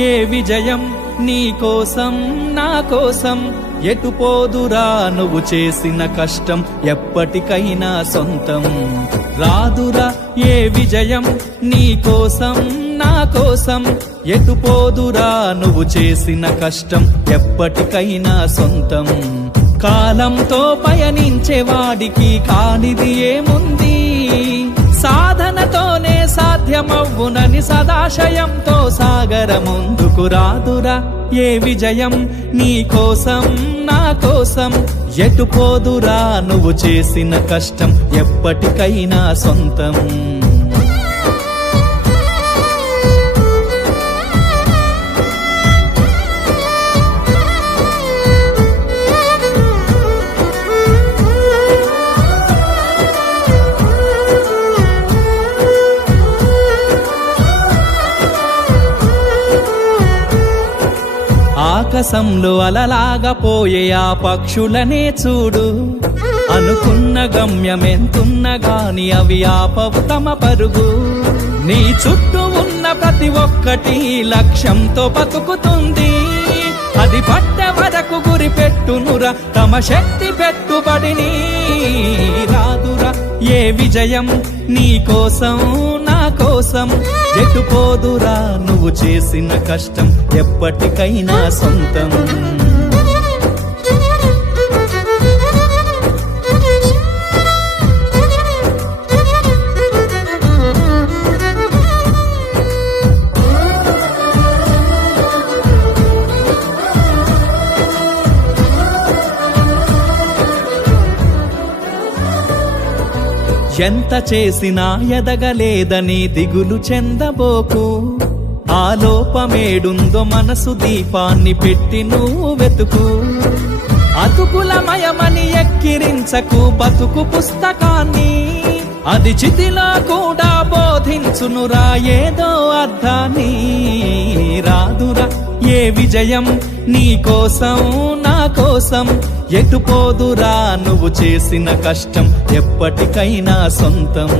ఏ విజయం నీ కోసం నా కోసం ఎటు పోదురా నువ్వు చేసిన కష్టం ఎప్పటికైనా సొంతం రాదురా ఏ విజయం నీ కోసం నా కోసం ఎటు పోదురా నువ్వు చేసిన కష్టం ఎప్పటికైనా సొంతం కాలంతో పయనించేవాడికి కానిది ఏముంది సాధనతోనే సాధ్యమవ్వునని సదాశయంతో సాగర ముందుకు రాదురా ఏ విజయం నీ కోసం నా కోసం ఎటు పోదురా నువ్వు చేసిన కష్టం ఎప్పటికైనా సొంతం ఆకాశంలో అలలాగా పోయే ఆ పక్షులనే చూడు అనుకున్న గమ్యమెంతున్న గాని అవి ఆపవు తమ పరుగు నీ చుట్టూ ఉన్న ప్రతి ఒక్కటి లక్ష్యంతో బతుకుతుంది అది పట్టే వరకు గురి పెట్టునురా తమ శక్తి పెట్టుబడిని రాదురా ఏ విజయం నీ కోసం నా కోసం ఎటు పోదురా నువ్వు చేసిన కష్టం ఎప్పటికైనా సొంతం ఎంత చేసినా ఎదగలేదని దిగులు చెందబోకు ఆ లోపమేడుందో మనసు దీపాన్ని పెట్టి నువ్వు వెతుకు అతుకులమయమని ఎక్కిరించకు బతుకు పుస్తకాన్ని అది చితిలో కూడా బోధించునురా ఏదో అర్థాన్ని రాదురా ఏ విజయం నీ కోసం నా కోసం ఎటు పోదురా నువ్వు చేసిన కష్టం ఎప్పటికైనా సొంతం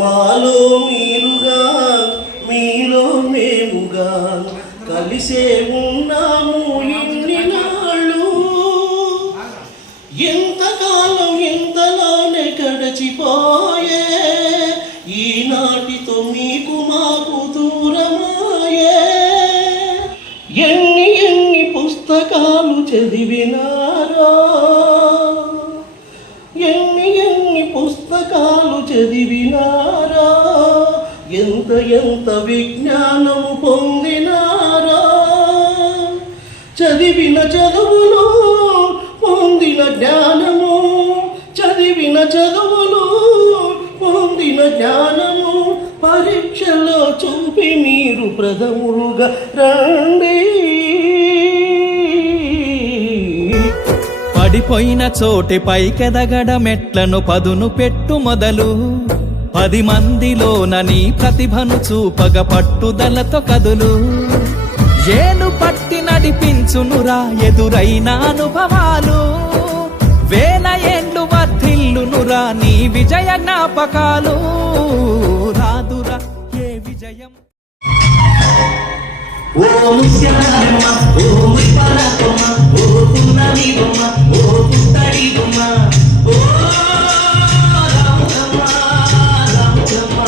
మాలో మీరుగా మీలో మేముగా కలిసే ఉన్నాము ఇన్ని నాళ్ళు ఎంతకాలం ఇంతలోనే గడిచిపోయే ఈనాటితో మీకు మాకు దూరమాయే ఎన్ని పుస్తకాలు చదివినారో ఎన్ని పుస్తకాలు చదివినారా ఎంత విజ్ఞానము పొందినారా చదివిన చదువులు పొందిన జ్ఞానము చదివిన చదువులు పొందిన జ్ఞానము పరీక్షలో చూపి మీరు ప్రథములుగా రండి పడిపోయిన చోటి పైకెదగడ మెట్లను పదును పెట్టు మొదలు 10 మందిలోన నీ ప్రతిభను చూపగ పట్టుదలతో కదులు ఏలు పట్టి నడిపించునురా ఎదురైన అనుభవాలు వేల ఏండ్లు వర్ధిల్లునురా నీ విజయ జ్ఞాపకాలు రాదురా ఏ విజయ ఓ ముత్యాలమ్మ ఓ ముత్యాల బొమ్మ ఓ పున్నమి బొమ్మ ఓ పుత్తడి బొమ్మ ఓ రాములమ్మ రాములమ్మ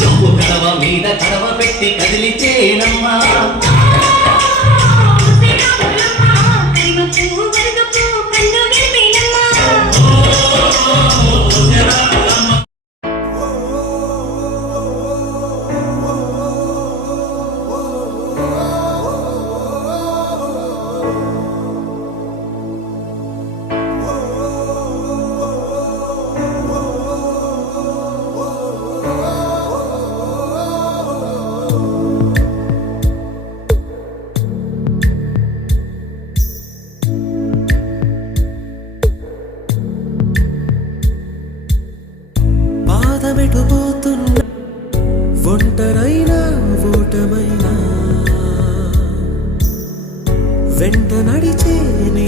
జంబు కడవ మీద కడవ పెట్టి కదిలితేనమ్మా పాదమెటుపోతున్న ఒంటరైనా ఓటమైనా వెంట నడిచే నే